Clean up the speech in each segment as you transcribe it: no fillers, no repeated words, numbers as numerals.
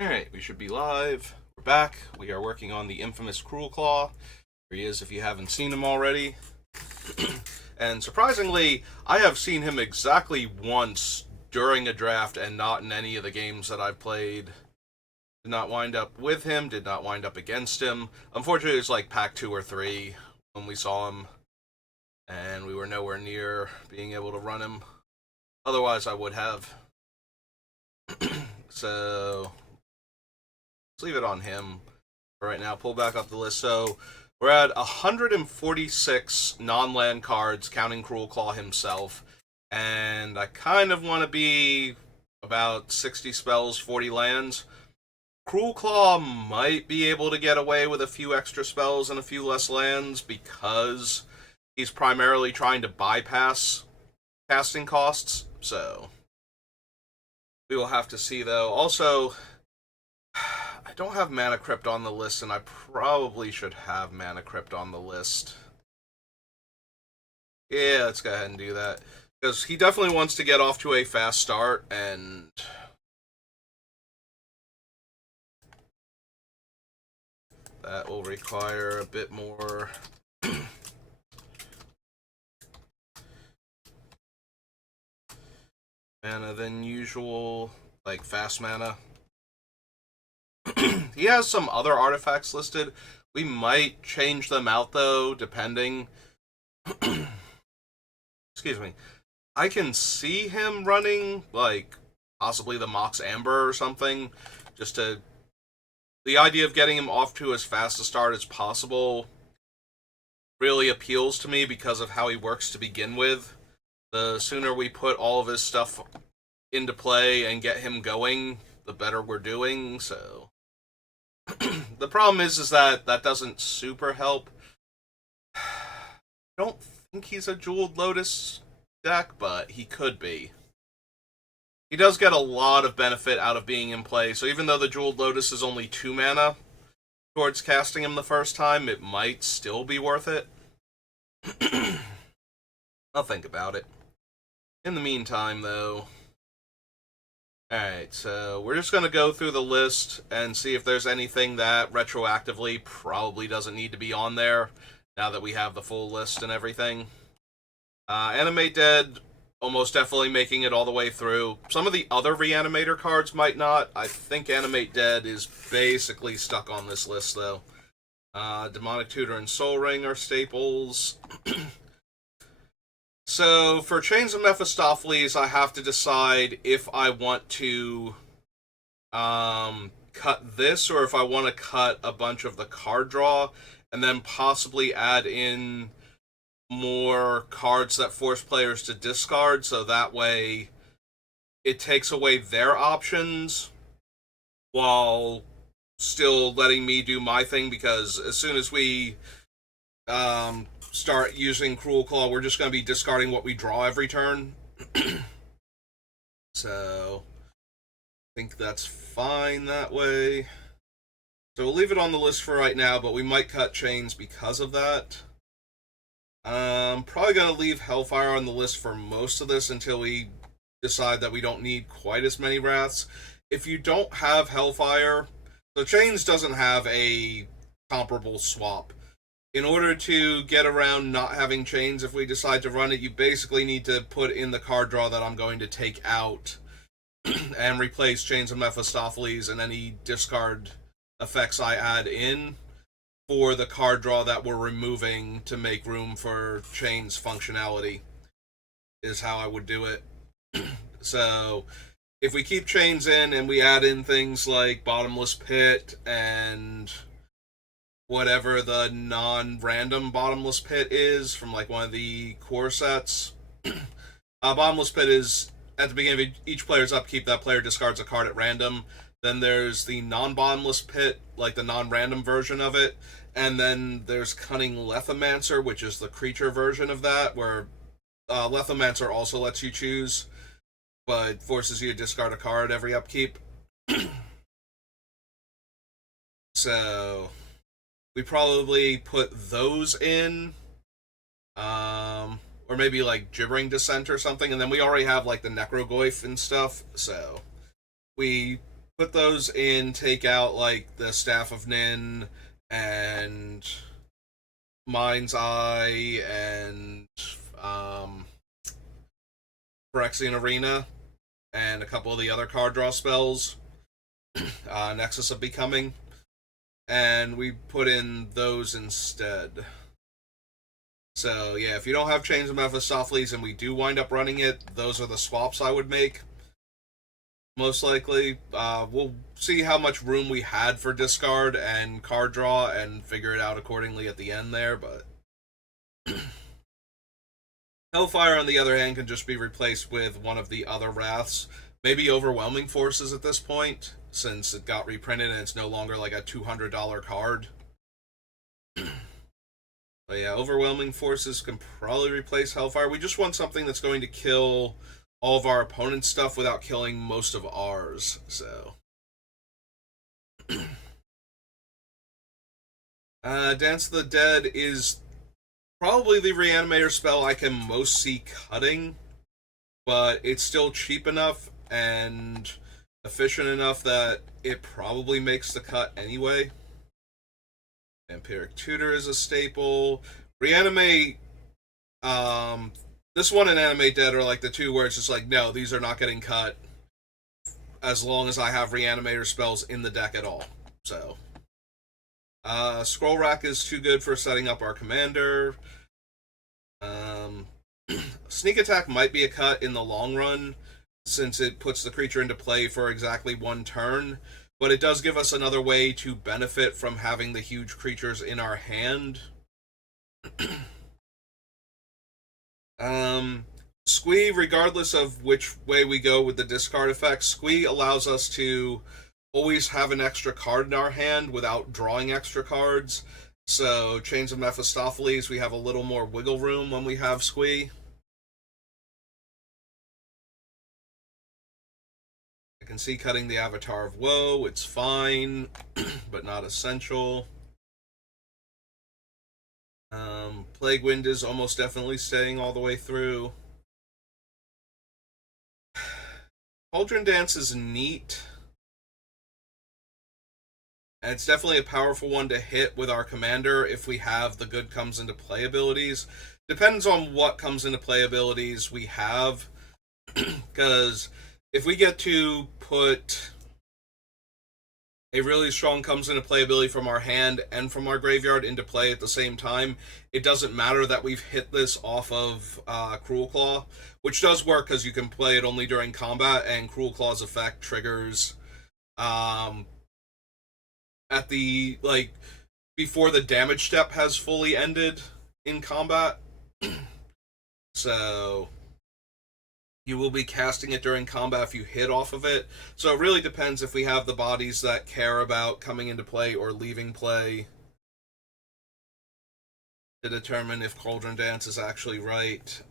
Alright, we should be live. We're back. We are working on the infamous Cruelclaw. Here he is if you haven't seen him already. And surprisingly, I have seen him exactly once during a draft and not in any of the games that I've played. Did not wind up with him, did not wind up against him. Unfortunately, it was like pack 2 or 3 when we saw him, and we were nowhere near being able to run him. Otherwise, I would have. So let's leave it on him for right now. Pull back up the list. So we're at 146 non-land cards, counting Cruelclaw himself. And I kind of want to be about 60 spells, 40 lands. Cruelclaw might be able to get away with a few extra spells and a few less lands because he's primarily trying to bypass casting costs. So we will have to see, though. Also, I don't have Mana Crypt on the list, and I probably should have Mana Crypt on the list. Yeah, let's go ahead and do that. Because he definitely wants to get off to a fast start, and that will require a bit more mana than usual, like fast mana. He has some other artifacts listed. We might change them out, though, depending. Excuse me. I can see him running, like, possibly the Mox Amber or something, just to... The idea of getting him off to as fast a start as possible really appeals to me because of how he works to begin with. The sooner we put all of his stuff into play and get him going, the better we're doing, so... The problem is that doesn't super help. I don't think he's a Jeweled Lotus deck, but he could be. He does get a lot of benefit out of being in play, so even though the Jeweled Lotus is only 2 mana towards casting him the first time, it might still be worth it. I'll think about it. In the meantime, though... Alright, so we're just going to go through the list and see if there's anything that retroactively probably doesn't need to be on there, now that we have the full list and everything. Animate Dead, almost definitely making it all the way through. Some of the other Reanimator cards might not. I think Animate Dead is basically stuck on this list, though. Demonic Tutor and Soul Ring are staples. So, for Chains of Mephistopheles, I have to decide if I want to cut this or if I want to cut a bunch of the card draw and then possibly add in more cards that force players to discard, so that way it takes away their options while still letting me do my thing, because as soon as we start using Cruelclaw, we're just going to be discarding what we draw every turn. So, I think that's fine that way. So we'll leave it on the list for right now, but we might cut Chains because of that. Probably going to leave Hellfire on the list for most of this until we decide that we don't need quite as many Wraths. If you don't have Hellfire, so Chains doesn't have a comparable swap. In order to get around not having Chains, if we decide to run it, you basically need to put in the card draw that I'm going to take out and replace Chains of Mephistopheles and any discard effects I add in for the card draw that we're removing to make room for Chains functionality, is how I would do it. So, if we keep Chains in and we add in things like Bottomless Pit and whatever the non-random Bottomless Pit is from like one of the core sets. Bottomless Pit is at the beginning of each player's upkeep, that player discards a card at random. Then there's the non-Bottomless Pit, like the non-random version of it. And then there's Cunning Lethomancer, which is the creature version of that, where Lethomancer also lets you choose, but forces you to discard a card every upkeep. So we probably put those in, or maybe like Gibbering Descent or something, and then we already have like the Necrogoyf and stuff, so we put those in, take out like the Staff of Nin and Mind's Eye and um, Phyrexian Arena and a couple of the other card draw spells, Nexus of Becoming, and we put in those instead. So yeah, if you don't have Chains of Mephistopheles and we do wind up running it, those are the swaps I would make. Most likely, we'll see how much room we had for discard and card draw and figure it out accordingly at the end there, but Hellfire, on the other hand, can just be replaced with one of the other Wraths. Maybe Overwhelming Forces at this point, since it got reprinted and it's no longer like a $200 card. But yeah, Overwhelming Forces can probably replace Hellfire. We just want something that's going to kill all of our opponent's stuff without killing most of ours, so... Dance of the Dead is probably the Reanimator spell I can most see cutting, but it's still cheap enough and efficient enough that it probably makes the cut anyway. Vampiric Tutor is a staple. Reanimate, this one and Animate Dead are like the two where it's just like, no, these are not getting cut as long as I have Reanimator spells in the deck at all. So, Scroll Rack is too good for setting up our commander. Sneak Attack might be a cut in the long run, since it puts the creature into play for exactly one turn, but it does give us another way to benefit from having the huge creatures in our hand. Squee, regardless of which way we go with the discard effect, Squee allows us to always have an extra card in our hand without drawing extra cards. So, Chains of Mephistopheles, we have a little more wiggle room when we have Squee. I can see cutting the Avatar of Woe, it's fine, but not essential. Plague Wind is almost definitely staying all the way through. Cauldron Dance is neat. And it's definitely a powerful one to hit with our commander if we have the good comes into play abilities. Depends on what comes into play abilities we have. Because if we get to put a really strong comes into play ability from our hand and from our graveyard into play at the same time, it doesn't matter that we've hit this off of Cruelclaw, which does work because you can play it only during combat, and Cruelclaw's effect triggers at the, like, before the damage step has fully ended in combat. So you will be casting it during combat if you hit off of it. So it really depends if we have the bodies that care about coming into play or leaving play to determine if Cauldron Dance is actually right.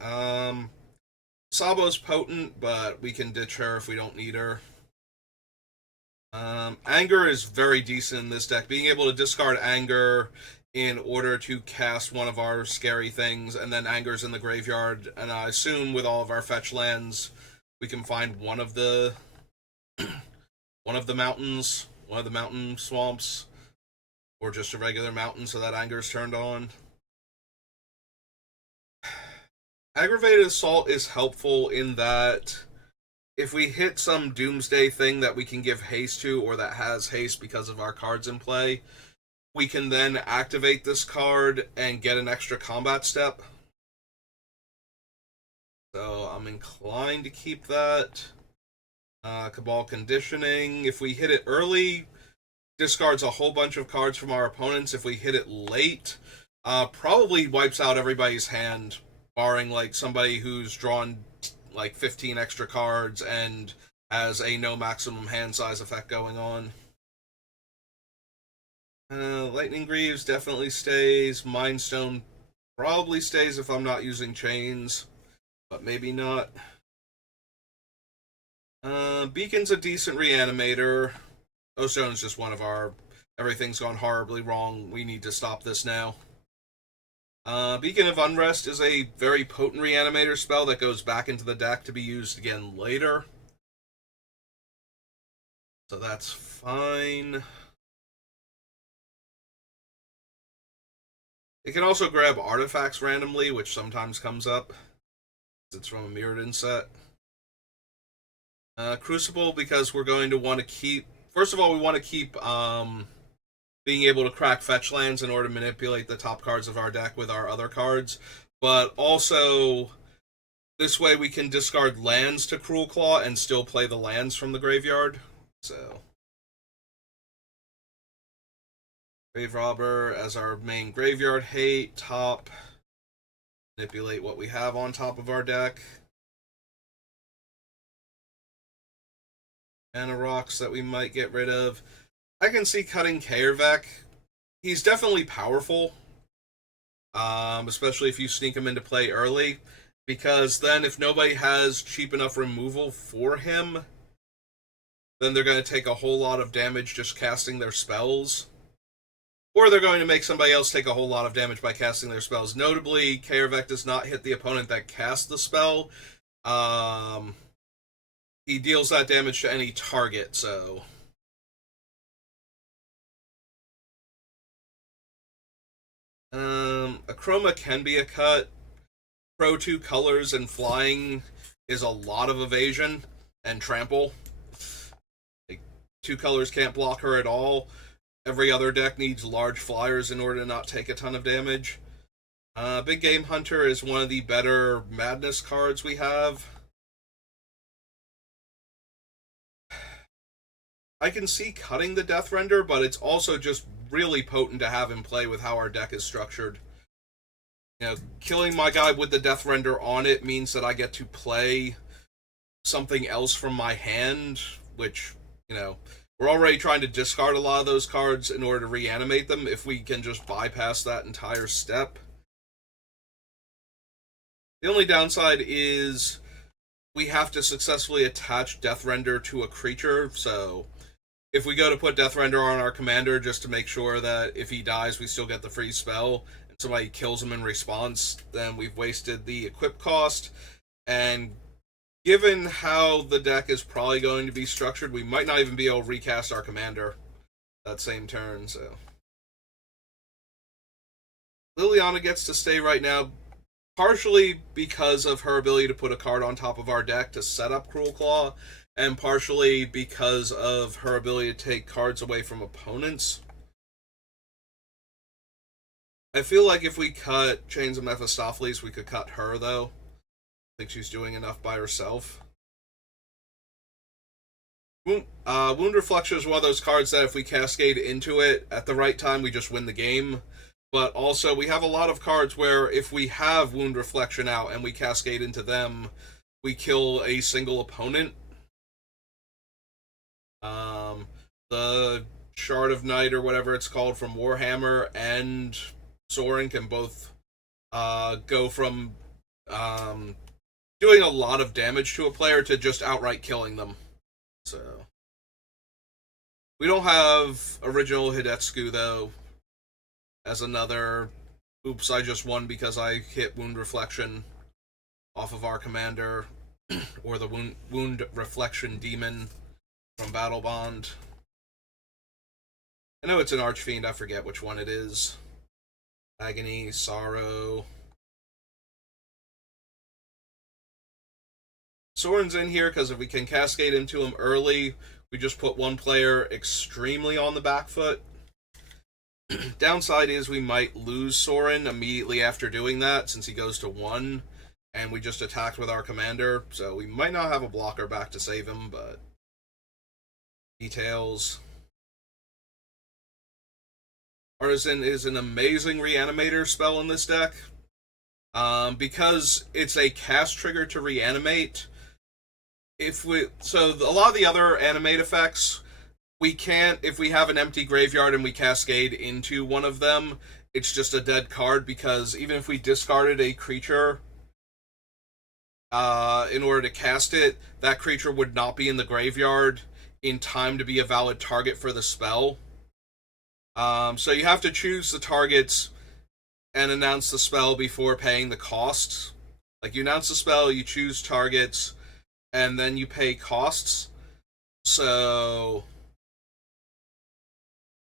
Sabo's potent, but we can ditch her if we don't need her. Anger is very decent in this deck. Being able to discard Anger in order to cast one of our scary things, and then Anger's in the graveyard, and I assume with all of our fetch lands, we can find one of the mountains, one of the mountain swamps, or just a regular mountain so that Anger's turned on. Aggravated Assault is helpful in that if we hit some Doomsday thing that we can give haste to, or that has haste because of our cards in play, we can then activate this card and get an extra combat step. So I'm inclined to keep that. Cabal Conditioning, if we hit it early, discards a whole bunch of cards from our opponents. If we hit it late, probably wipes out everybody's hand, barring like somebody who's drawn like 15 extra cards and has a no maximum hand size effect going on. Lightning Greaves definitely stays. Mind Stone probably stays if I'm not using chains, but maybe not. Beacon's a decent reanimator. Ozone is just one of our everything's gone horribly wrong, we need to stop this now. Beacon of Unrest is a very potent reanimator spell that goes back into the deck to be used again later. So that's fine. It can also grab artifacts randomly, which sometimes comes up. It's from a Mirrodin set. Crucible, because we're going to want to keep... First of all, we want to keep being able to crack fetch lands in order to manipulate the top cards of our deck with our other cards. But also, this way we can discard lands to Cruelclaw and still play the lands from the graveyard. So... Grave Robber as our main graveyard hate, top. Manipulate what we have on top of our deck. Mana rocks that we might get rid of. I can see cutting Kaervek. He's definitely powerful. Especially if you sneak him into play early. Because then if nobody has cheap enough removal for him, then they're going to take a whole lot of damage just casting their spells. Or they're going to make somebody else take a whole lot of damage by casting their spells. Notably, Kaervek does not hit the opponent that casts the spell. He deals that damage to any target, so... Chroma can be a cut. Pro 2 colors and flying is a lot of evasion and trample. Like, 2 colors can't block her at all. Every other deck needs large flyers in order to not take a ton of damage. Big Game Hunter is one of the better Madness cards we have. I can see cutting the Death Render, but it's also just really potent to have in play with how our deck is structured. You know, killing my guy with the Death Render on it means that I get to play something else from my hand, which, you know... We're already trying to discard a lot of those cards in order to reanimate them if we can just bypass that entire step. The only downside is we have to successfully attach Death Render to a creature, so if we go to put Death Render on our commander just to make sure that if he dies we still get the free spell, and somebody kills him in response, then we've wasted the equip cost, and given how the deck is probably going to be structured, we might not even be able to recast our commander that same turn, so... Liliana gets to stay right now, partially because of her ability to put a card on top of our deck to set up Cruelclaw, and partially because of her ability to take cards away from opponents. I feel like if we cut Chains of Mephistopheles, we could cut her, though. I think she's doing enough by herself. Wound Reflection is one of those cards that if we cascade into it at the right time, we just win the game. But also, we have a lot of cards where if we have Wound Reflection out and we cascade into them, we kill a single opponent. The Shard of Night, or whatever it's called, from Warhammer and Sorin can both go from... doing a lot of damage to a player to just outright killing them. So... We don't have original Hidetsugu, though, as another... Oops, I just won because I hit Wound Reflection off of our commander, or the Wound Reflection Demon from Battle Bond. I know it's an Archfiend, I forget which one it is. Agony, Sorrow... Sorin's in here because if we can cascade into him early, we just put one player extremely on the back foot. Downside is we might lose Sorin immediately after doing that, since he goes to 1, and we just attacked with our commander, so we might not have a blocker back to save him, but... Details. Artisan is an amazing reanimator spell in this deck. Because it's a cast trigger to reanimate... So a lot of the other animate effects, we can't, if we have an empty graveyard and we cascade into one of them, it's just a dead card, because even if we discarded a creature in order to cast it, that creature would not be in the graveyard in time to be a valid target for the spell. So you have to choose the targets and announce the spell before paying the costs. Like, you announce the spell, you choose targets, and then you pay costs. So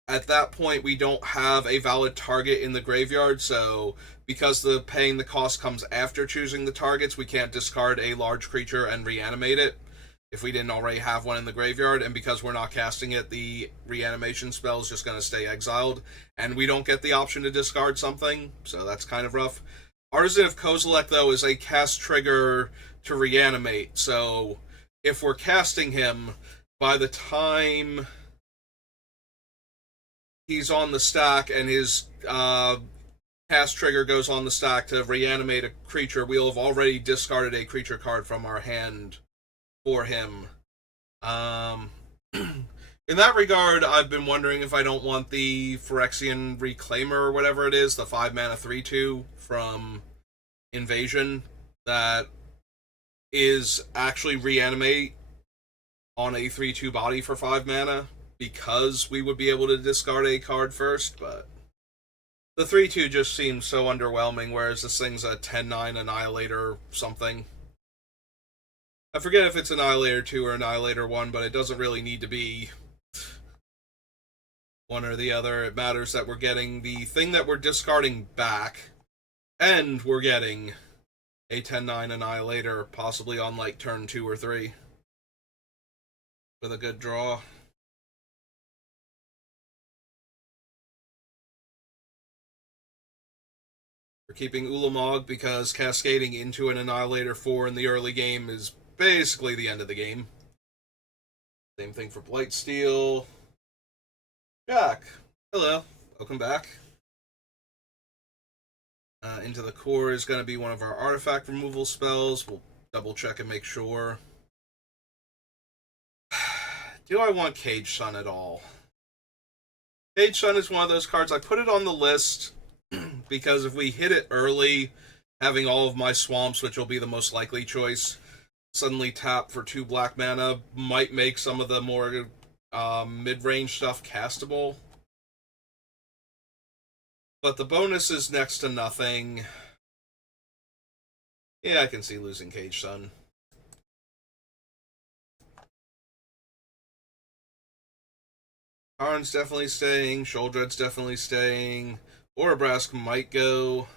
At that point, we don't have a valid target in the graveyard, so because the paying the cost comes after choosing the targets, we can't discard a large creature and reanimate it if we didn't already have one in the graveyard, and because we're not casting it, the reanimation spell is just going to stay exiled, and we don't get the option to discard something, so that's kind of rough. Artisan of Kozilek, though, is a cast trigger to reanimate, so if we're casting him, by the time he's on the stack and his cast trigger goes on the stack to reanimate a creature, we'll have already discarded a creature card from our hand for him. In that regard, I've been wondering if I don't want the Phyrexian Reclaimer or whatever it is, the 5 mana 3/2 from Invasion, that is actually reanimate on a 3/2 body for 5 mana, because we would be able to discard a card first, but the 3/2 just seems so underwhelming, whereas this thing's a 10/9 Annihilator something. I forget if it's Annihilator 2 or Annihilator 1, but it doesn't really need to be one or the other. It matters that we're getting the thing that we're discarding back, and we're getting a 10/9 Annihilator, possibly on like turn 2 or 3, with a good draw. We're keeping Ulamog because cascading into an Annihilator 4 in the early game is basically the end of the game. Same thing for Blightsteel. Jack, hello, welcome back. Into the Core is going to be one of our artifact removal spells. We'll double check and make sure. Do I want Cage Sun at all? Cage Sun is one of those cards. I put it on the list because if we hit it early, having all of my swamps, which will be the most likely choice, suddenly tap for 2 black mana might make some of the more mid-range stuff castable. But the bonus is next to nothing. Yeah, I can see losing Cage Sun. Karn's definitely staying. Sholdred's definitely staying. Orabrask might go.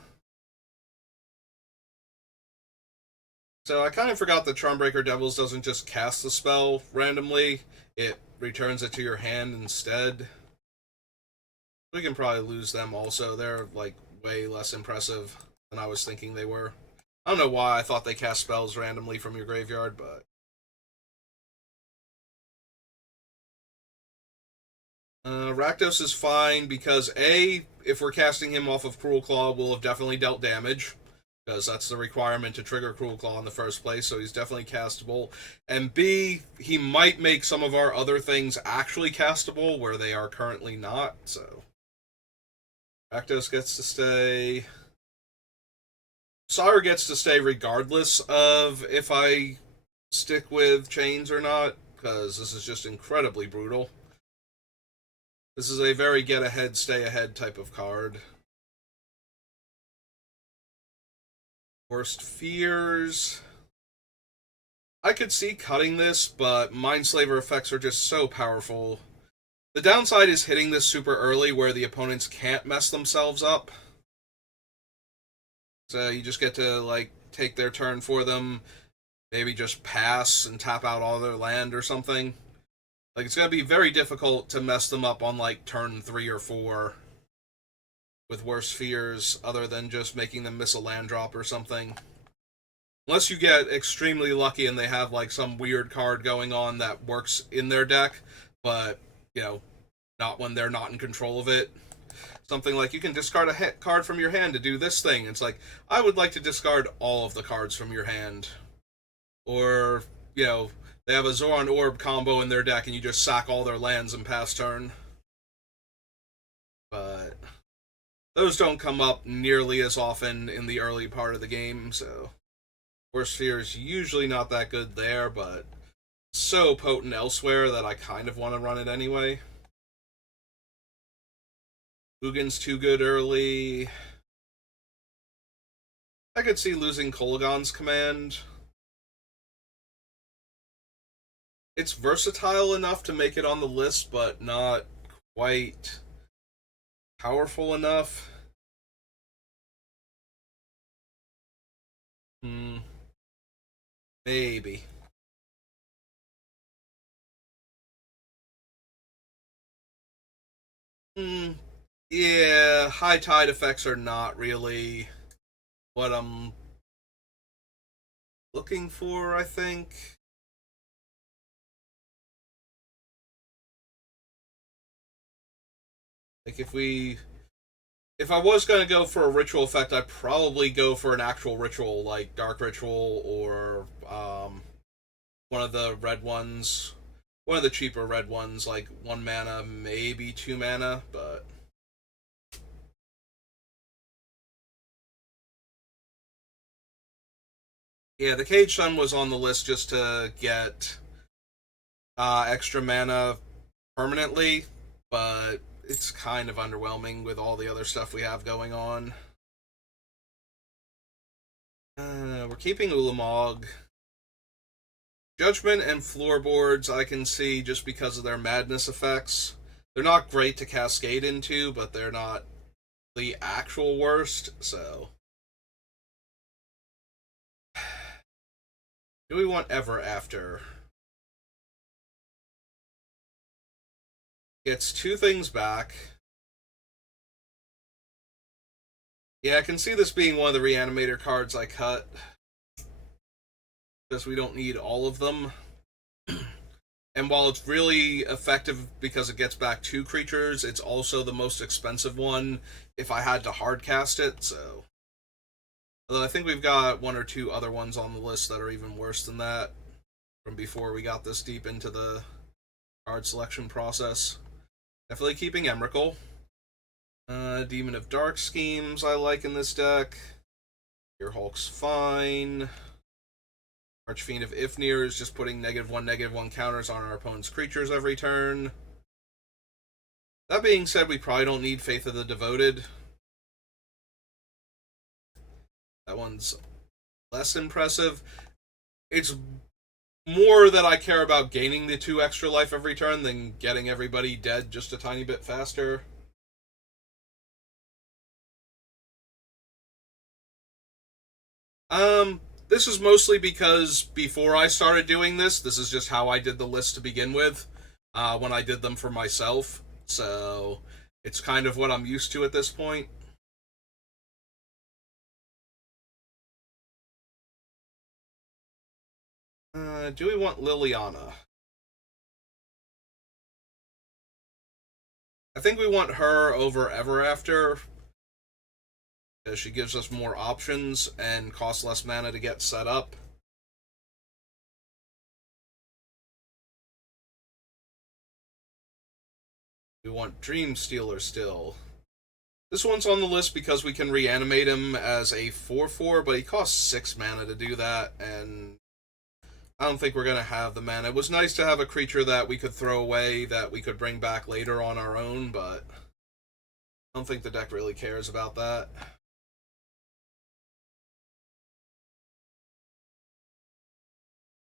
So I kind of forgot that Charmbreaker Devils doesn't just cast the spell randomly. It returns it to your hand instead. We can probably lose them also. They're, like, way less impressive than I was thinking they were. I don't know why I thought they cast spells randomly from your graveyard, but... Rakdos is fine because, A, if we're casting him off of Cruelclaw, we'll have definitely dealt damage, because that's the requirement to trigger Cruelclaw in the first place, so he's definitely castable. And B, he might make some of our other things actually castable, where they are currently not, so... Rakdos gets to stay. Sire gets to stay regardless of if I stick with chains or not, because this is just incredibly brutal. This is a very get ahead, stay ahead type of card. Worst Fears. I could see cutting this, but Mindslaver effects are just so powerful. The downside is hitting this super early where the opponents can't mess themselves up. So you just get to, like, take their turn for them, maybe just pass and tap out all their land or something. Like, it's going to be very difficult to mess them up on, like, turn 3 or 4 with Worst Fears, other than just making them miss a land drop or something. Unless you get extremely lucky and they have, like, some weird card going on that works in their deck, but, you know, not when they're not in control of it. Something like, you can discard a card from your hand to do this thing. It's like, I would like to discard all of the cards from your hand. Or, you know, they have a Zoran Orb combo in their deck and you just sack all their lands and pass turn. But those don't come up nearly as often in the early part of the game, so... Worst Fear is usually not that good there, but so potent elsewhere that I kind of want to run it anyway. Ugin's too good early. I could see losing Kolaghan's Command. It's versatile enough to make it on the list, but not quite powerful enough. Maybe. Yeah, high tide effects are not really what I'm looking for, I think. Like if I was going to go for a ritual effect, I'd probably go for an actual ritual like Dark Ritual or one of the red ones. One of the cheaper red ones, like 1 mana, maybe 2 mana, but yeah, the Cage Sun was on the list just to get extra mana permanently, but it's kind of underwhelming with all the other stuff we have going on. We're keeping Ulamog. Judgment and Floorboards I can see just because of their madness effects. They're not great to cascade into, but they're not the actual worst, so. Do we want Ever After? Gets 2 things back. Yeah, I can see this being one of the Reanimator cards I cut. Because we don't need all of them. And while it's really effective because it gets back 2 creatures, it's also the most expensive one if I had to hardcast it, so. Although I think we've got 1 or 2 other ones on the list that are even worse than that from before we got this deep into the card selection process. Definitely keeping Emrakul. Demon of Dark Schemes I like in this deck. Earhulk's fine. Archfiend of Ifnir is just putting -1/-1 counters on our opponent's creatures every turn. That being said, we probably don't need Faith of the Devoted. That one's less impressive. It's more that I care about gaining the 2 extra life every turn than getting everybody dead just a tiny bit faster. This is mostly because before I started doing this is just how I did the list to begin with, when I did them for myself. So it's kind of what I'm used to at this point. Do we want Liliana? I think we want her over Ever After, because she gives us more options and costs less mana to get set up. We want Dream Stealer still. This one's on the list because we can reanimate him as a 4/4, but he costs 6 mana to do that, and I don't think we're going to have the mana. It was nice to have a creature that we could throw away that we could bring back later on our own, but I don't think the deck really cares about that.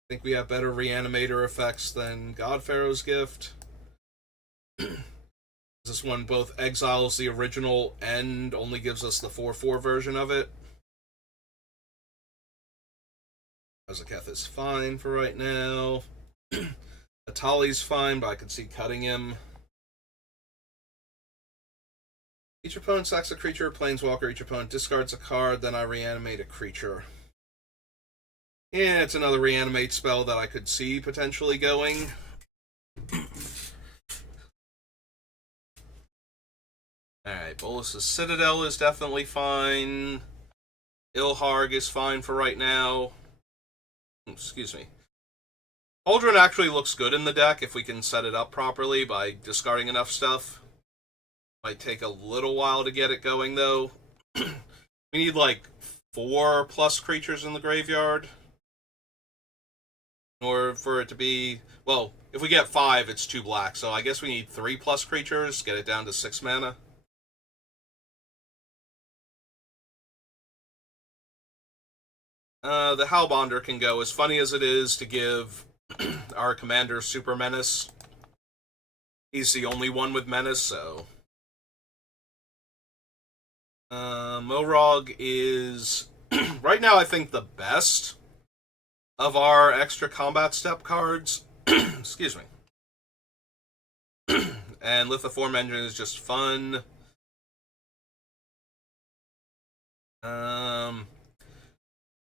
I think we have better reanimator effects than Godpharaoh's Gift. This one both exiles the original and only gives us the 4/4 version of it. Azaketh is fine for right now. Atali's fine, but I could see cutting him. Each opponent sacks a creature or planeswalker. Each opponent discards a card, then I reanimate a creature. Yeah, it's another reanimate spell that I could see potentially going. Alright, Bolus's Citadel is definitely fine. Ilharg is fine for right now. Excuse me. Aldrin actually looks good in the deck if we can set it up properly by discarding enough stuff. Might take a little while to get it going, though. We need, like, 4+ creatures in the graveyard in order for it to be... Well, if we get 5, it's 2 black, so I guess we need 3+ creatures, get it down to 6 mana. The Hellbonder can go. As funny as it is to give our commander Super Menace, He's the only one with menace, so Morog is right now I think the best of our extra combat step cards. Excuse me. And Lithoform Engine is just fun.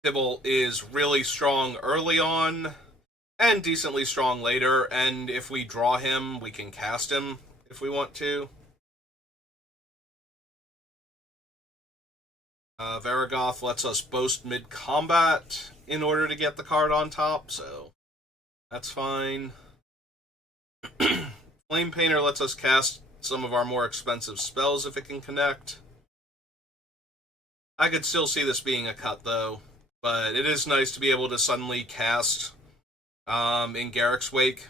Tibble is really strong early on and decently strong later, and if we draw him, we can cast him if we want to. Varagoth lets us boast mid-combat in order to get the card on top, so that's fine. Flame Painter lets us cast some of our more expensive spells if it can connect. I could still see this being a cut, though, but it is nice to be able to suddenly cast in Garrick's Wake,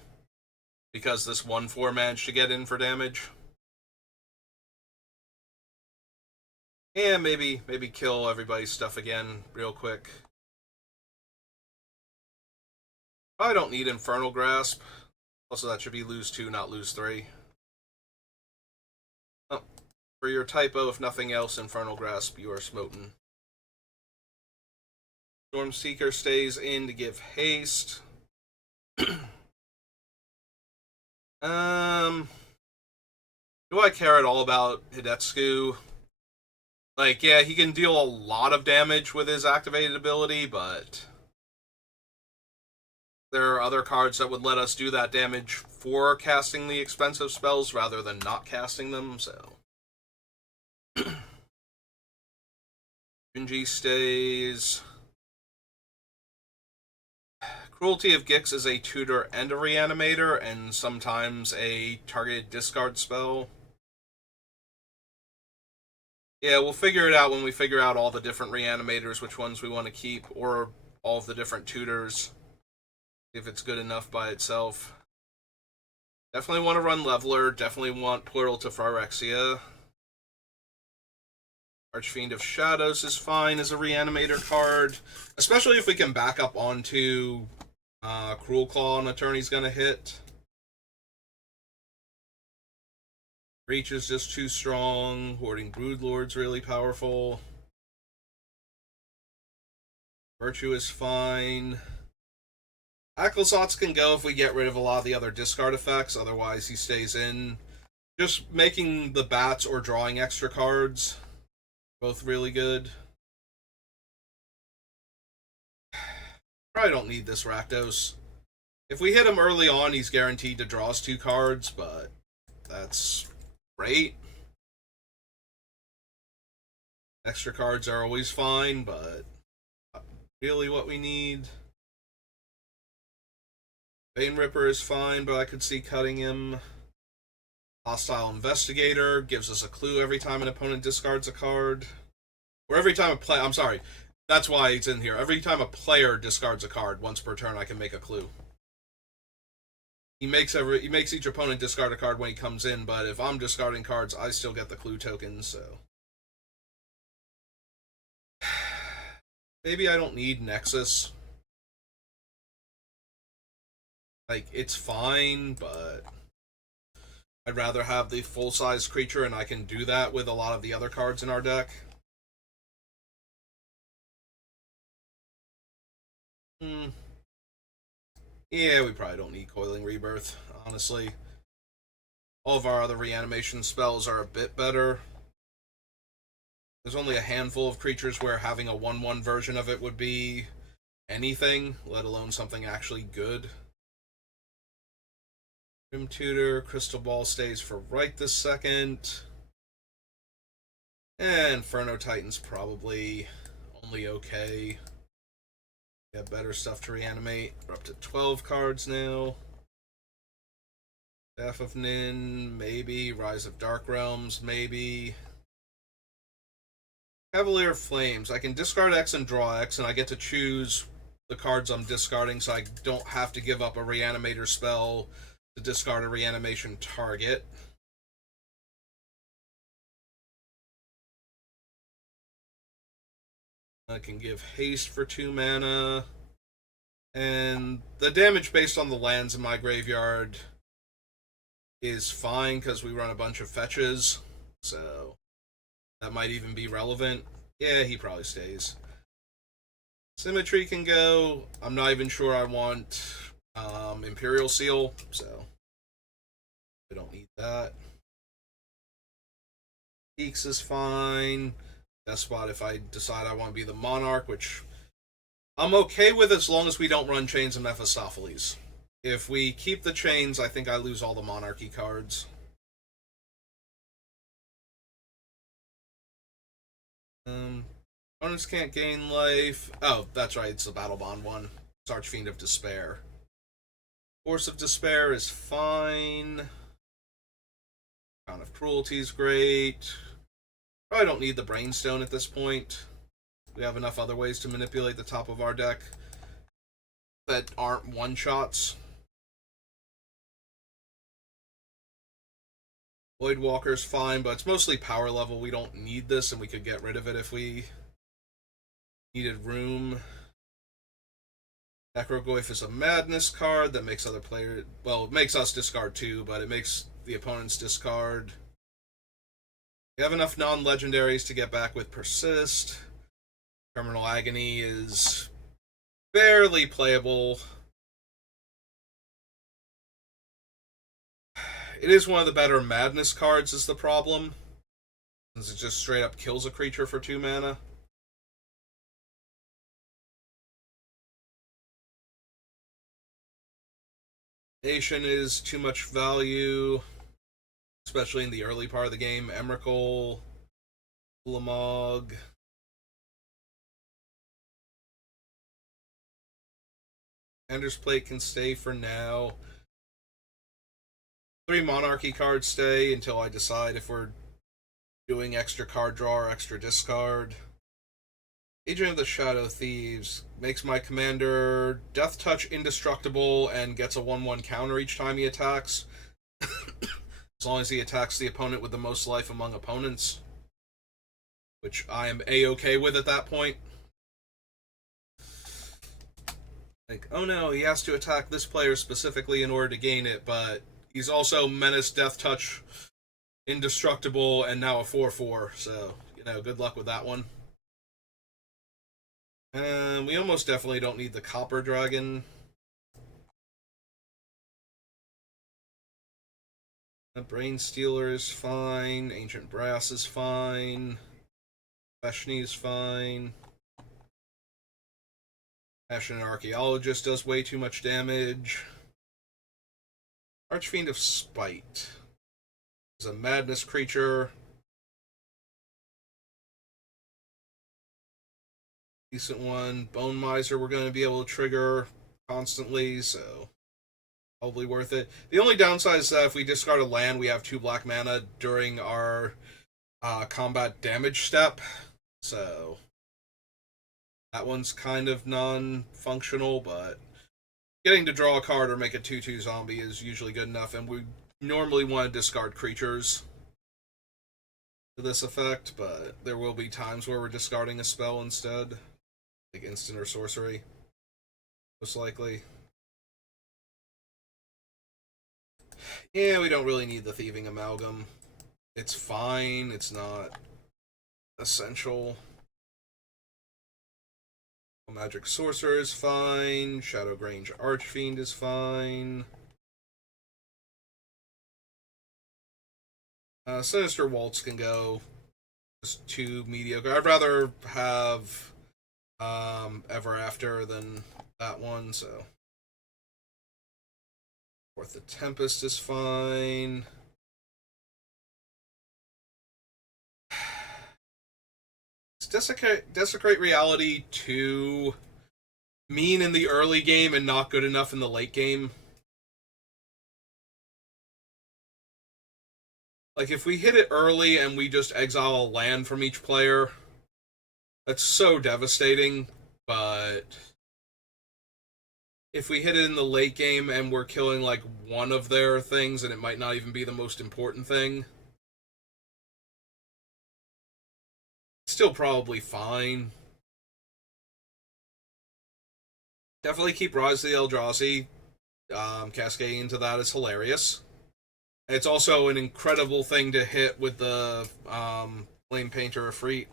because this 1/4 managed to get in for damage. And maybe kill everybody's stuff again real quick. I don't need Infernal Grasp. Also, that should be lose 2, not lose 3. Oh, for your typo, if nothing else, Infernal Grasp, you are smoten. Stormseeker stays in to give haste. Do I care at all about Hidetsugu? Like, yeah, he can deal a lot of damage with his activated ability, but there are other cards that would let us do that damage for casting the expensive spells rather than not casting them, so. Shinji stays. Cruelty of Gix is a tutor and a reanimator, and sometimes a targeted discard spell. Yeah, we'll figure it out when we figure out all the different reanimators, which ones we want to keep, or all of the different tutors, if it's good enough by itself. Definitely want to run Leveler, definitely want Portal to Phyrexia. Archfiend of Shadows is fine as a reanimator card, especially if we can back up onto Cruelclaw and Attorney's gonna hit. Reach is just too strong. Hoarding Broodlord's really powerful. Virtue is fine. Akhlazotz can go if we get rid of a lot of the other discard effects, otherwise he stays in. Just making the bats or drawing extra cards, both really good. Probably don't need this Rakdos. If we hit him early on, he's guaranteed to draw us 2 cards, but that's great. Extra cards are always fine, but not really what we need. Bane Ripper is fine, but I could see cutting him. Hostile Investigator gives us a clue every time an opponent discards a card. Or every time a player... I'm sorry. That's why it's in here. Every time a player discards a card, once per turn, I can make a clue. He makes each opponent discard a card when he comes in, but if I'm discarding cards, I still get the clue tokens, so... Maybe I don't need Nexus. Like, it's fine, but... I'd rather have the full-size creature, and I can do that with a lot of the other cards in our deck. Yeah, we probably don't need Coiling Rebirth, honestly. All of our other reanimation spells are a bit better. There's only a handful of creatures where having a 1/1 version of it would be anything, let alone something actually good. Grim Tutor, Crystal Ball stays for right this second. And Inferno Titan's probably only okay. We have better stuff to reanimate. We're up to 12 cards now. Staff of Nin, maybe. Rise of Dark Realms, maybe. Cavalier of Flames. I can discard X and draw X, and I get to choose the cards I'm discarding, so I don't have to give up a reanimator spell to discard a reanimation target. I can give haste for 2 mana. And the damage based on the lands in my graveyard is fine because we run a bunch of fetches, so that might even be relevant. Yeah, he probably stays. Symmetry can go. I'm not even sure I want Imperial Seal, so we don't need that. Peaks is fine. Despot if I decide I want to be the Monarch, which I'm okay with as long as we don't run Chains and Mephistopheles. If we keep the Chains, I think I lose all the Monarchy cards. Opponents can't gain life. Oh, that's right, it's the Battle Bond one. It's Archfiend of Despair. Force of Despair is fine. Crown of Cruelty is great. Probably don't need the Brainstone at this point. We have enough other ways to manipulate the top of our deck that aren't one-shots. Voidwalker's fine, but it's mostly power level. We don't need this, and we could get rid of it if we needed room. Necrogoyf is a madness card that makes other players... Well, it makes us discard too, but it makes the opponents discard. We have enough non-legendaries to get back with Persist. Terminal Agony is barely playable. It is one of the better madness cards is the problem, since it just straight up kills a creature for 2 mana. Nation is too much value, especially in the early part of the game. Emrakul, Ulamog. Ender's Plate can stay for now. 3 Monarchy cards stay until I decide if we're doing extra card draw or extra discard. Agent of the Shadow Thieves makes my commander Death Touch indestructible and gets a 1/1 counter each time he attacks. As long as he attacks the opponent with the most life among opponents. Which I am A-okay with at that point. Like, oh no, he has to attack this player specifically in order to gain it, but he's also Menace, Death Touch, indestructible, and now a 4/4, so, good luck with that one. We almost definitely don't need the Copper Dragon. The Brain Stealer is fine. Ancient Brass is fine. Veshni is fine. Passionate Archaeologist does way too much damage. Archfiend of Spite is a madness creature. Decent one. Bone Miser we're going to be able to trigger constantly, so probably worth it. The only downside is that if we discard a land, we have 2 black mana during our combat damage step, so that one's kind of non-functional, but getting to draw a card or make a 2/2 zombie is usually good enough, and we normally want to discard creatures to this effect, but there will be times where we're discarding a spell instead, like instant or sorcery, most likely. Yeah, we don't really need the Thieving Amalgam. It's fine, it's not essential. Magic Sorcerer is fine. Shadowgrange Archfiend is fine. Sinister Waltz can go. Just 2 mediocre. I'd rather have Ever After than that one, so. Fourth the Tempest is fine. Desecrate Reality too mean in the early game and not good enough in the late game. Like, if we hit it early and we just exile a land from each player, that's so devastating, but if we hit it in the late game and we're killing, like, one of their things and it might not even be the most important thing, still probably fine. Definitely keep Rise of the Eldrazi. Cascading into that is hilarious. It's also an incredible thing to hit with the Flame Painter Efreet.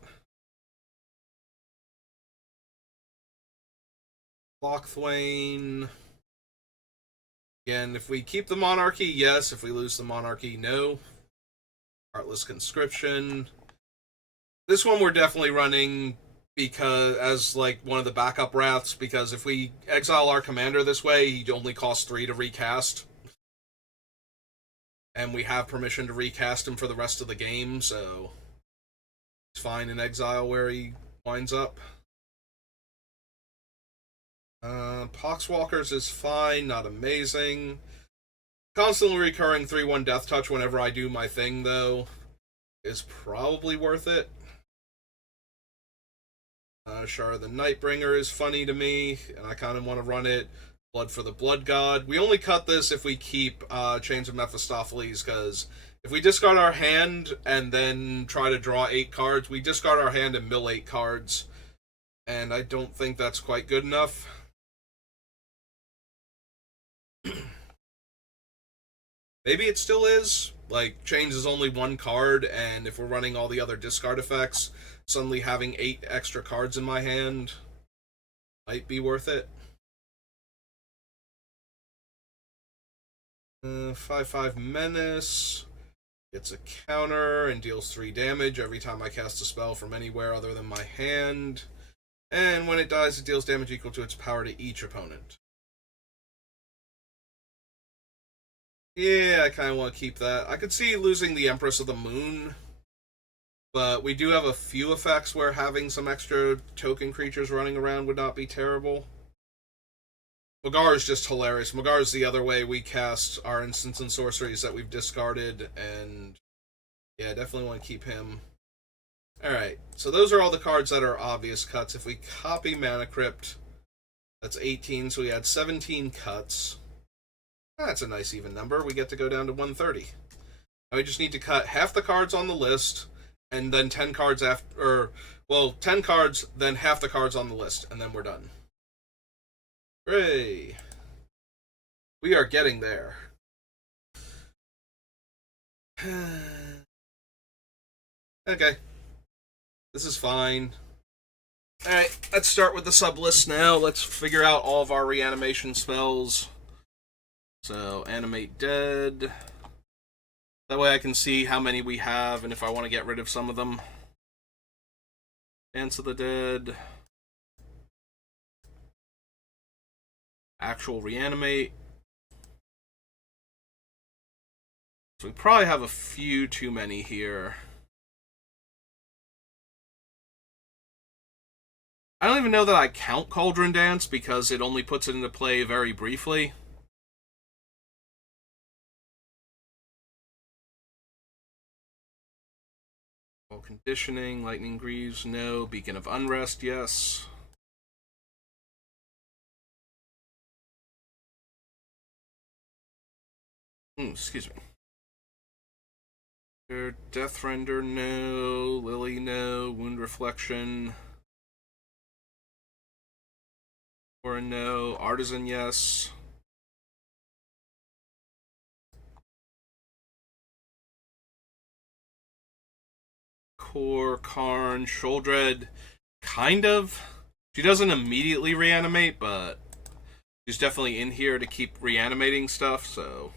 Lockthwain. Again, if we keep the Monarchy, yes. If we lose the Monarchy, no. Heartless Conscription. This one we're definitely running because as like one of the backup wraths, because if we exile our commander this way, he only costs 3 to recast. And we have permission to recast him for the rest of the game, so it's fine in exile where he winds up. Poxwalkers is fine, not amazing. Constantly recurring 3/1 Death Touch whenever I do my thing, though, is probably worth it. Shara the Nightbringer is funny to me, and I kind of want to run it. Blood for the Blood God. We only cut this if we keep Chains of Mephistopheles, because if we discard our hand and then try to draw 8 cards, we discard our hand and mill 8 cards. And I don't think that's quite good enough. Maybe it still is. Like, Chains is only 1 card, and if we're running all the other discard effects, suddenly having 8 extra cards in my hand might be worth it. 5/5 Menace. Gets a counter and deals 3 damage every time I cast a spell from anywhere other than my hand. And when it dies, it deals damage equal to its power to each opponent. Yeah, I kind of want to keep that. I could see losing the Empress of the Moon, but we do have a few effects where having some extra token creatures running around would not be terrible. Magar is just hilarious. Magar is the other way we cast our instants and sorceries that we've discarded, and yeah, definitely want to keep him. Alright, so those are all the cards that are obvious cuts. If we copy Mana Crypt, that's 18, so we had 17 cuts. That's a nice even number. We get to go down to 130. Now we just need to cut half the cards on the list, and then 10 cards after, or, well, 10 cards, then half the cards on the list, and then we're done. Hooray! We are getting there. Okay. This is fine. Alright, let's start with the sub list now. Let's figure out all of our reanimation spells. So, Animate Dead. That way I can see how many we have and if I want to get rid of some of them. Dance of the Dead. Actual Reanimate. So we probably have a few too many here. I don't even know that I count Cauldron Dance because it only puts it into play very briefly. Well, Conditioning, Lightning Greaves, no. Beacon of Unrest, yes. Excuse me. Death Render, no. Lily, no. Wound Reflection. Or no. Artisan, yes. Core, Karn, Sholdred, kind of. She doesn't immediately reanimate, but she's definitely in here to keep reanimating stuff, so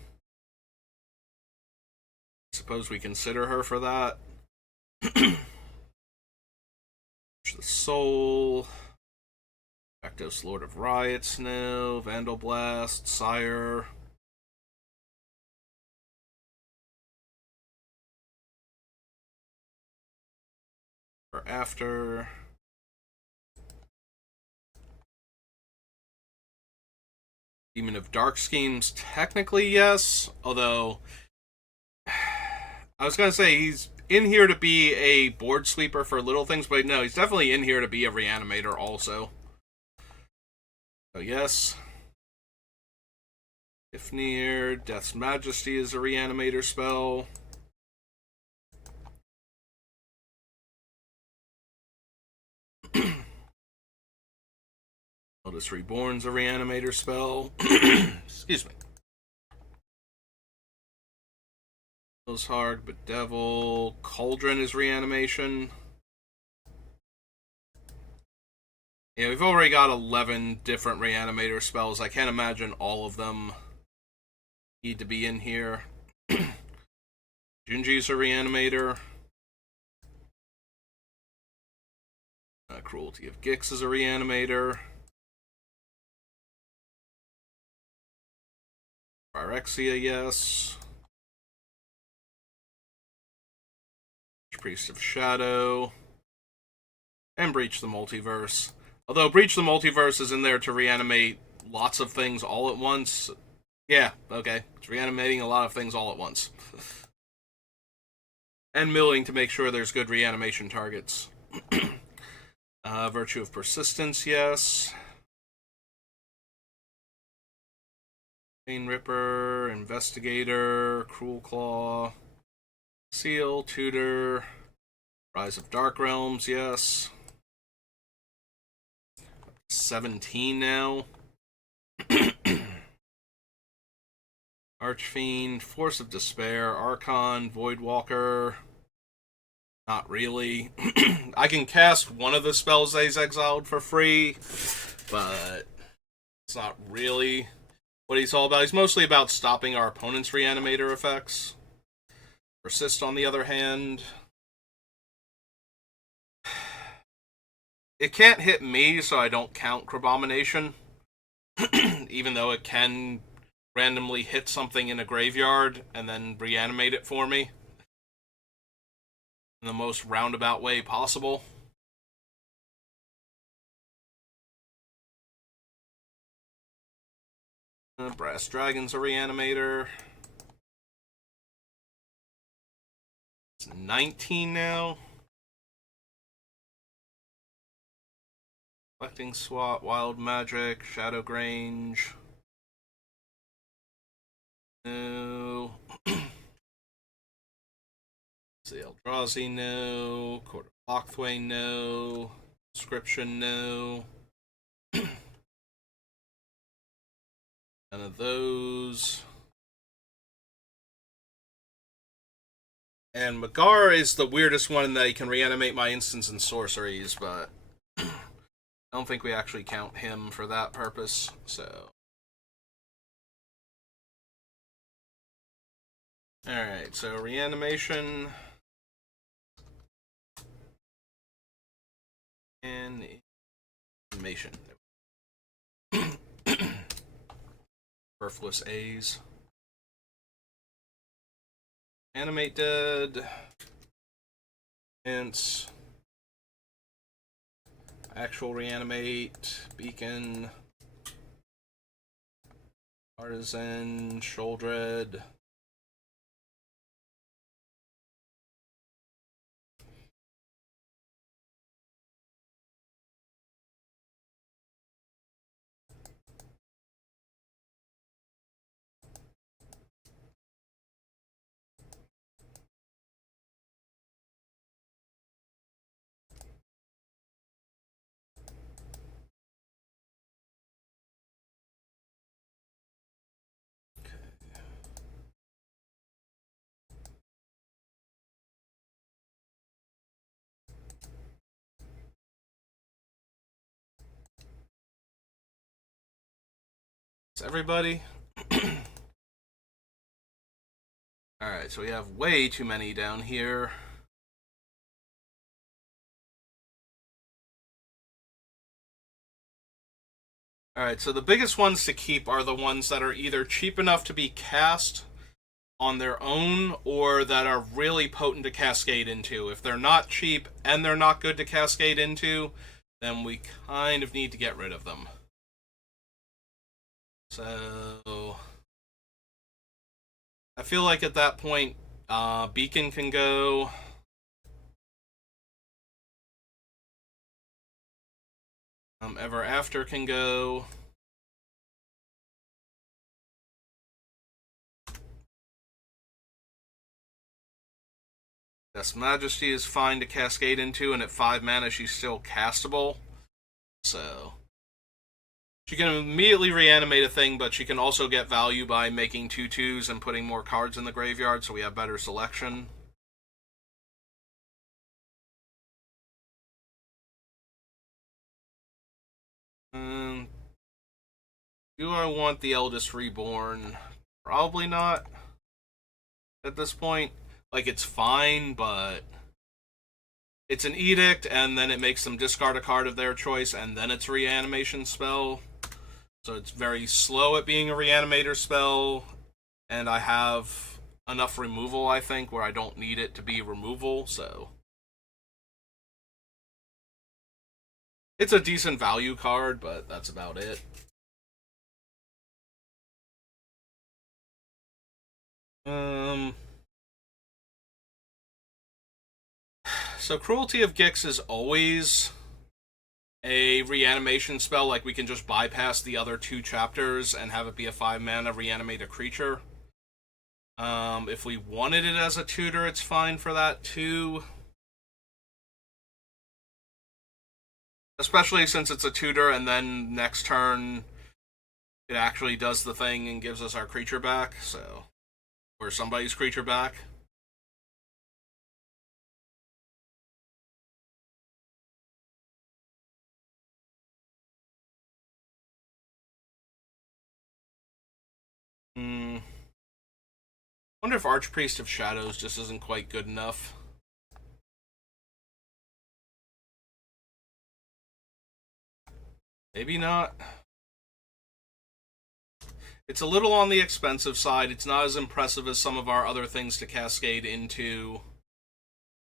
I suppose we consider her for that. The Soul, Rakdos, Lord of Riots, no. Vandal Blast, Sire. Or after. Demon of Dark Schemes, technically yes, although I was gonna say he's in here to be a board sweeper for little things, but no, he's definitely in here to be a reanimator also. So yes. If near, Death's Majesty is a reanimator spell. Eldest Reborn's a reanimator spell. Excuse me. was hard, but Devil. Cauldron is reanimation. Yeah, we've already got 11 different reanimator spells. I can't imagine all of them need to be in here. Junji's a reanimator. Cruelty of Gix is a reanimator. Phyrexia, yes. Priest of Shadow. And Breach the Multiverse. Although Breach the Multiverse is in there to reanimate lots of things all at once. Yeah, okay. It's reanimating a lot of things all at once. And milling to make sure there's good reanimation targets. Virtue of Persistence, yes. Pain Ripper, Investigator, Cruelclaw, Seal, Tutor, Rise of Dark Realms, yes. 17 now. Archfiend, Force of Despair, Archon, Voidwalker. Not really. I can cast one of the spells that he's exiled for free, but it's not really what he's all about. He's mostly about stopping our opponent's reanimator effects. Persist, on the other hand, it can't hit me, so I don't count Crabomination. Even though it can randomly hit something in a graveyard and then reanimate it for me in the most roundabout way possible. Brass Dragon's a reanimator. It's 19 now. Collecting Swat, Wild Magic, Shadow Grange. No. The Eldrazi, no. Court of Lockthwain, no. Inscription, no. None of those. And Magar is the weirdest one in that he can reanimate my instants and sorceries, but I don't think we actually count him for that purpose, so. Alright, so reanimation. And animation. Superfluous A's. Animate dead. Hence. Actual reanimate. Beacon. Artisan. Sholdred. Everybody. Alright, so we have way too many down here. Alright, so the biggest ones to keep are the ones that are either cheap enough to be cast on their own or that are really potent to cascade into. If they're not cheap and they're not good to cascade into, then we kind of need to get rid of them. So I feel like at that point, Beacon can go. Ever After can go. Yes, Majesty is fine to cascade into, and at 5 mana she's still castable. So She can immediately reanimate a thing, but she can also get value by making 2/2s and putting more cards in the graveyard, so we have better selection. Do I want the Eldest Reborn? Probably not at this point. Like, it's fine, but it's an edict, and then it makes them discard a card of their choice, and then it's a reanimation spell. So it's very slow at being a reanimator spell, and I have enough removal, I think, where I don't need it to be removal, so it's a decent value card, but that's about it. So Cruelty of Gix is always a reanimation spell, like we can just bypass the other 2 chapters and have it be a 5-mana reanimate a creature. If we wanted it as a tutor, it's fine for that too. Especially since it's a tutor and then next turn it actually does the thing and gives us our creature back, so. Or somebody's creature back. Wonder if Archpriest of Shadows just isn't quite good enough. Maybe not. It's a little on the expensive side. It's not as impressive as some of our other things to cascade into.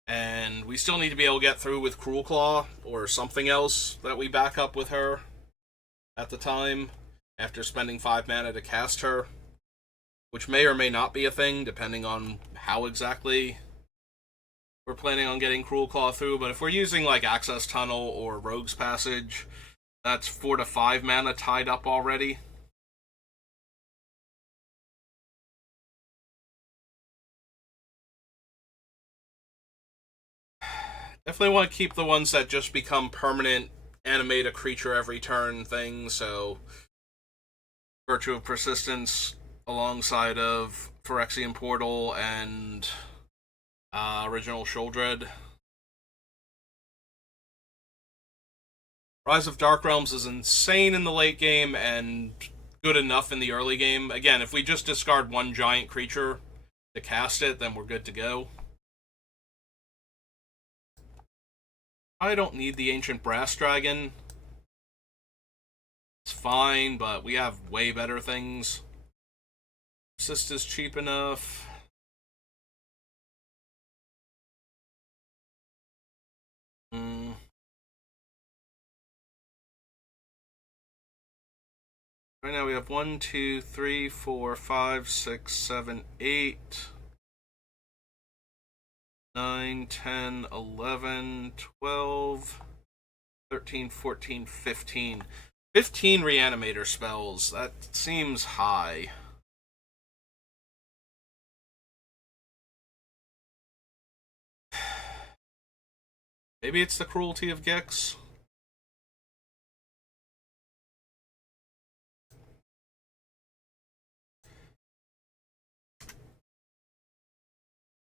And we still need to be able to get through with Cruelclaw or something else that we back up with her at the time after spending 5 mana to cast her, which may or may not be a thing depending on how exactly we're planning on getting Cruelclaw through. But if we're using like Access Tunnel or Rogue's Passage, that's 4 to 5 mana tied up already. Definitely want to keep the ones that just become permanent, animate a creature every turn thing, so Virtue of Persistence alongside of Phyrexian Portal and Original Sheoldred. Rise of Dark Realms is insane in the late game and good enough in the early game. Again, if we just discard 1 giant creature to cast it, then we're good to go. I don't need the Ancient Brass Dragon. It's fine, but we have way better things. Persist is cheap enough. Right now we have 1, 2, 3, 4, 5, 6, 7, 8, 9, 10, 11, 12, 13, 14, 15. 15 reanimator spells. That seems high. Maybe it's the Cruelty of Gix.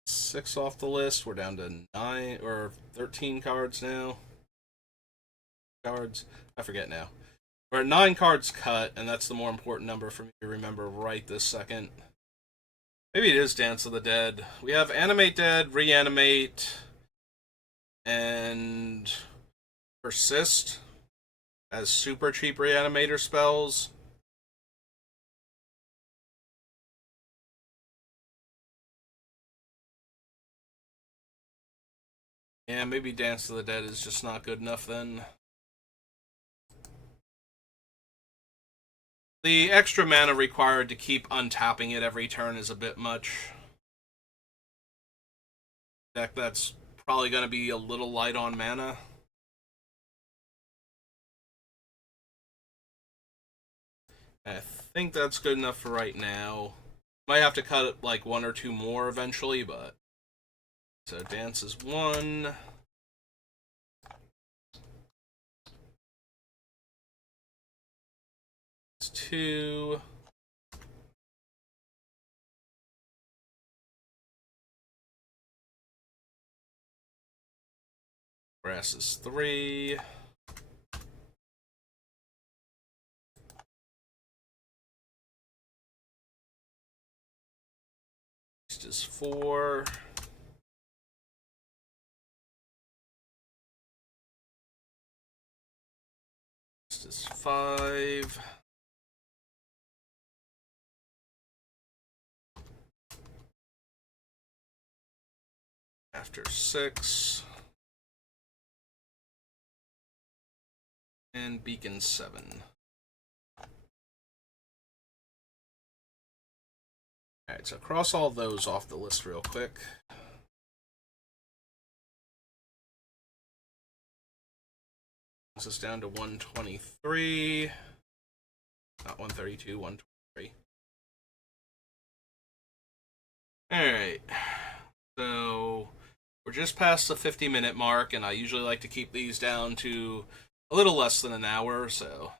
Six off the list. We're down to 9 or 13 cards now. Cards. I forget now. We're at 9 cards cut, and that's the more important number for me to remember right this second. Maybe it is Dance of the Dead. We have Animate Dead, Reanimate, and Persist as super cheap reanimator spells. Yeah, maybe Dance of the Dead is just not good enough then. The extra mana required to keep untapping it every turn is a bit much. Deck that's probably going to be a little light on mana. I think that's good enough for right now. Might have to cut it like 1 or 2 more eventually, but... So Dance is 1. 2. Grass is 3. East is 4. West is 5. After 6. And beacon 7. Alright, so cross all those off the list real quick. This is down to 123. Not 132, 123. Alright. So we're just past the 50-minute mark, and I usually like to keep these down to a little less than an hour, so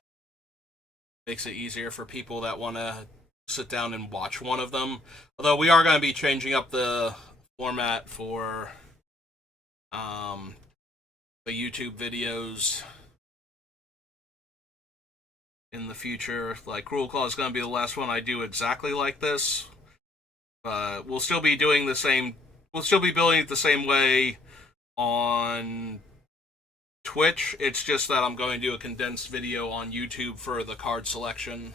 makes it easier for people that want to sit down and watch one of them. Although we are going to be changing up the format for the YouTube videos in the future. Like, Cruelclaw is going to be the last one I do exactly like this, but we'll still be doing the same. We'll still be building it the same way on Twitch. It's just that I'm going to do a condensed video on YouTube for the card selection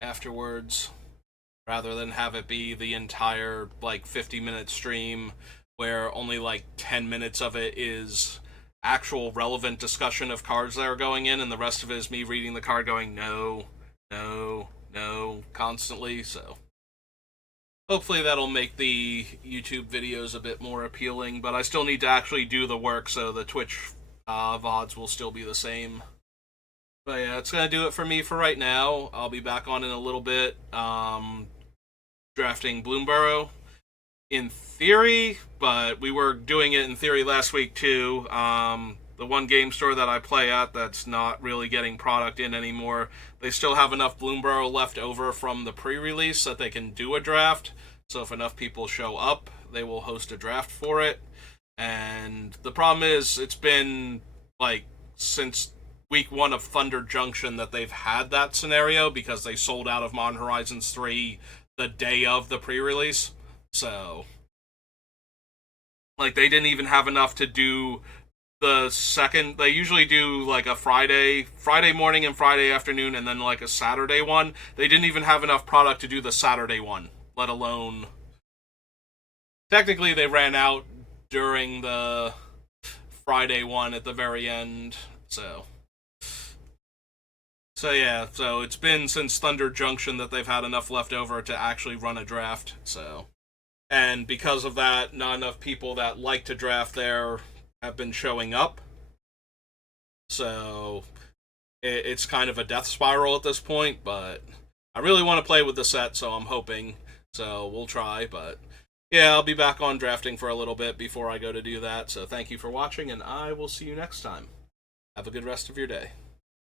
afterwards, rather than have it be the entire, like, 50-minute stream where only, like, 10 minutes of it is actual relevant discussion of cards that are going in, and the rest of it is me reading the card going, no, no, no, constantly, so hopefully that'll make the YouTube videos a bit more appealing, but I still need to actually do the work, so the Twitch VODs will still be the same. But yeah, it's going to do it for me for right now. I'll be back on in a little bit, drafting Bloomborough. In theory, but we were doing it in theory last week too. The one game store that I play at that's not really getting product in anymore, they still have enough Bloomborough left over from the pre-release that they can do a draft. So if enough people show up, they will host a draft for it. And the problem is, it's been like since week 1 of Thunder Junction that they've had that scenario, because they sold out of Modern Horizons 3 the day of the pre-release. So, like, they didn't even have enough to do the second. They usually do like a Friday morning and Friday afternoon, and then like a Saturday one. They didn't even have enough product to do the Saturday one, let alone. Technically, they ran out during the Friday one at the very end. So yeah, so it's been since Thunder Junction that they've had enough left over to actually run a draft. So. And because of that, not enough people that like to draft there have been showing up. So it's kind of a death spiral at this point, but I really want to play with the set, so I'm hoping. So we'll try, but yeah, I'll be back on drafting for a little bit before I go to do that. So thank you for watching, and I will see you next time. Have a good rest of your day.